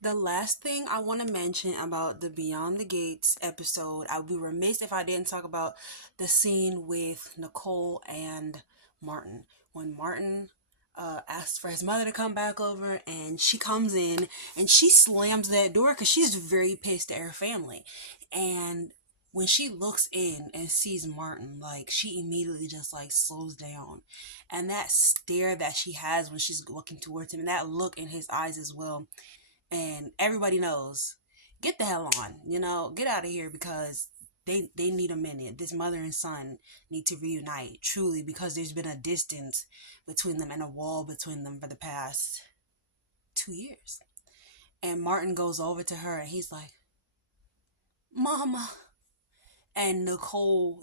The last thing I want to mention about the Beyond the Gates episode, I would be remiss if I didn't talk about the scene with Nicole and Martin. When Martin asks for his mother to come back over, and she comes in and she slams that door because she's very pissed at her family. And when she looks in and sees Martin, like she immediately just like slows down. And that stare that she has when she's looking towards him, and that look in his eyes as well, and everybody knows, get the hell on, get out of here, because they need a minute. This mother and son need to reunite truly, because there's been a distance between them and a wall between them for the past 2 years. And Martin goes over to her and he's like, Mama. And Nicole,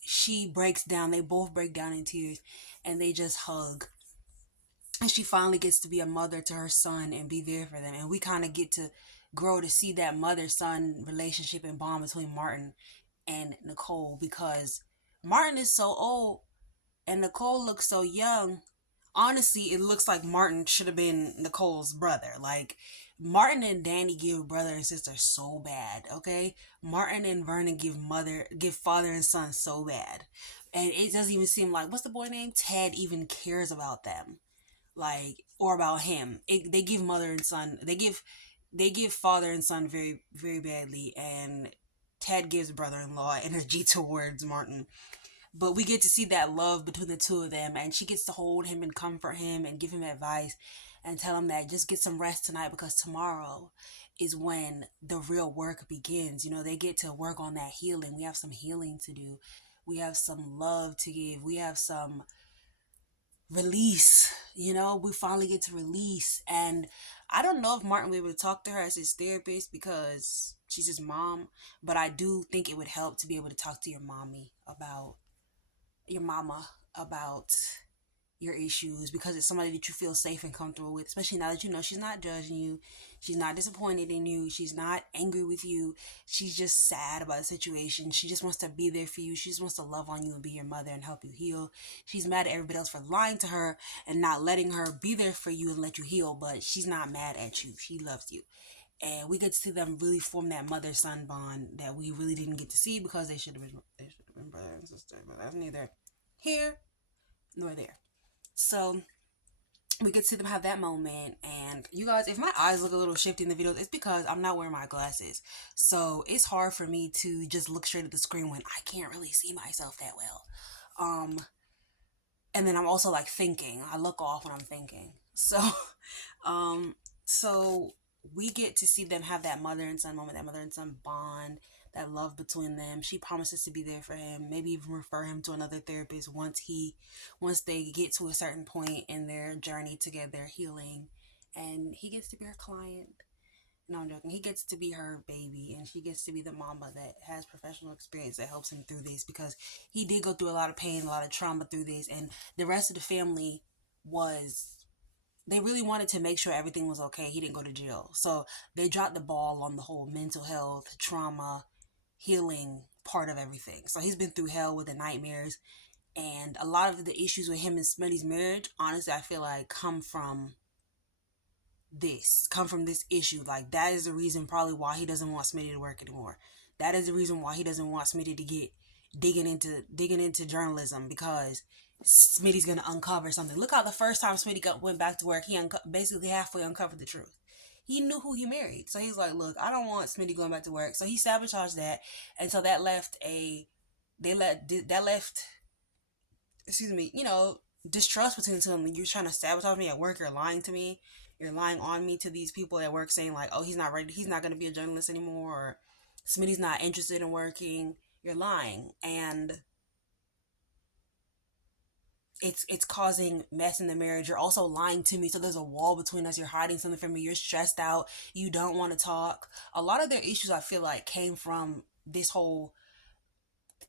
she breaks down. They both break down in tears and they just hug. And she finally gets to be a mother to her son and be there for them. And we kind of get to grow to see that mother son relationship and bond between Martin and Nicole, because Martin is so old and Nicole looks so young. Honestly, it looks like Martin should have been Nicole's brother. Like, Martin and Danny give brother and sister so bad, okay? Martin and Vernon give father and son so bad. And it doesn't even seem like, what's the boy name? Ted even cares about them, like, or about him. They give mother and son, they give father and son very very badly, and Ted gives brother-in-law energy towards Martin. But we get to see that love between the two of them, and she gets to hold him and comfort him and give him advice and tell him that just get some rest tonight, because tomorrow is when the real work begins. They get to work on that healing. We have some healing to do. We have some love to give. We have some release. We finally get to release. And I don't know if Martin will be able to talk to her as his therapist because she's his mom, but I do think it would help to be able to talk to your mama about your issues, because it's somebody that you feel safe and comfortable with, especially now that you know she's not judging you, she's not disappointed in you, she's not angry with you, she's just sad about the situation. She just wants to be there for you. She just wants to love on you and be your mother and help you heal. She's mad at everybody else for lying to her and not letting her be there for you and let you heal, but she's not mad at you. She loves you. And we get to see them really form that mother-son bond that we really didn't get to see, because they should have been brother and sister, but that's neither here nor there. So we get to see them have that moment. And you guys, if my eyes look a little shifty in the videos, it's because I'm not wearing my glasses. So it's hard for me to just look straight at the screen when I can't really see myself that well. Um, and then I'm also like thinking. I look off when I'm thinking. Um, so we get to see them have that mother and son moment, that mother and son bond, that love between them. She promises to be there for him, maybe even refer him to another therapist once they get to a certain point in their journey together healing, and he gets to be her client. No, I'm joking. He gets to be her baby, and she gets to be the mama that has professional experience that helps him through this, because he did go through a lot of pain, a lot of trauma through this, and the rest of the family was, they really wanted to make sure everything was okay. He didn't go to jail. So they dropped the ball on the whole mental health, trauma, healing part of everything. So he's been through hell with the nightmares. And a lot of the issues with him and Smitty's marriage, honestly, I feel like come from this issue. Like, that is the reason probably why he doesn't want Smitty to work anymore. That is the reason why he doesn't want Smitty to get digging into journalism, because Smitty's gonna uncover something. Look how the first time Smitty went back to work, he basically halfway uncovered the truth. He knew who he married, so he's like, "Look, I don't want Smitty going back to work." So he sabotaged that, and so that left, excuse me, distrust between the two of them. You're trying to sabotage me at work. You're lying to me. You're lying on me to these people at work, saying like, "Oh, he's not ready. He's not gonna be a journalist anymore," or Smitty's not interested in working. You're lying, and it's causing mess in the marriage. You're also lying to me, so there's a wall between us. You're hiding something from me. You're stressed out. You don't want to talk. A lot of their issues, I feel like, came from this whole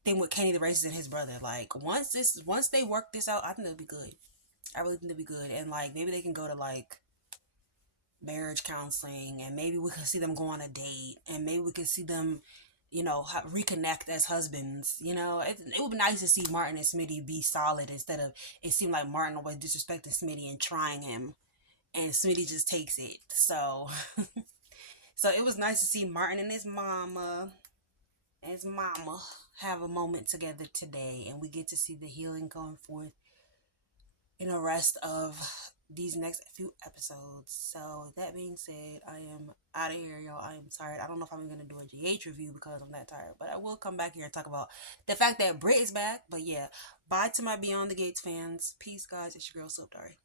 thing with Kenny the racist and his brother. Like, once they work this out, I think they'll be good. I really think they'll be good, and like maybe they can go to like marriage counseling, and maybe we could see them go on a date, and maybe we could see them, reconnect as husbands. It would be nice to see Martin and Smitty be solid, instead of it seemed like Martin always disrespecting Smitty and trying him, and Smitty just takes it. So So it was nice to see Martin and his mama have a moment together today, and we get to see the healing going forth in the rest of these next few episodes. So that being said, I am out of here, y'all. I am tired. I don't know if I'm gonna do a GH review because I'm that tired, but I will come back here and talk about the fact that Brit is back. But yeah, bye to my Beyond the Gates fans. Peace, guys. It's your girl Soap Diary.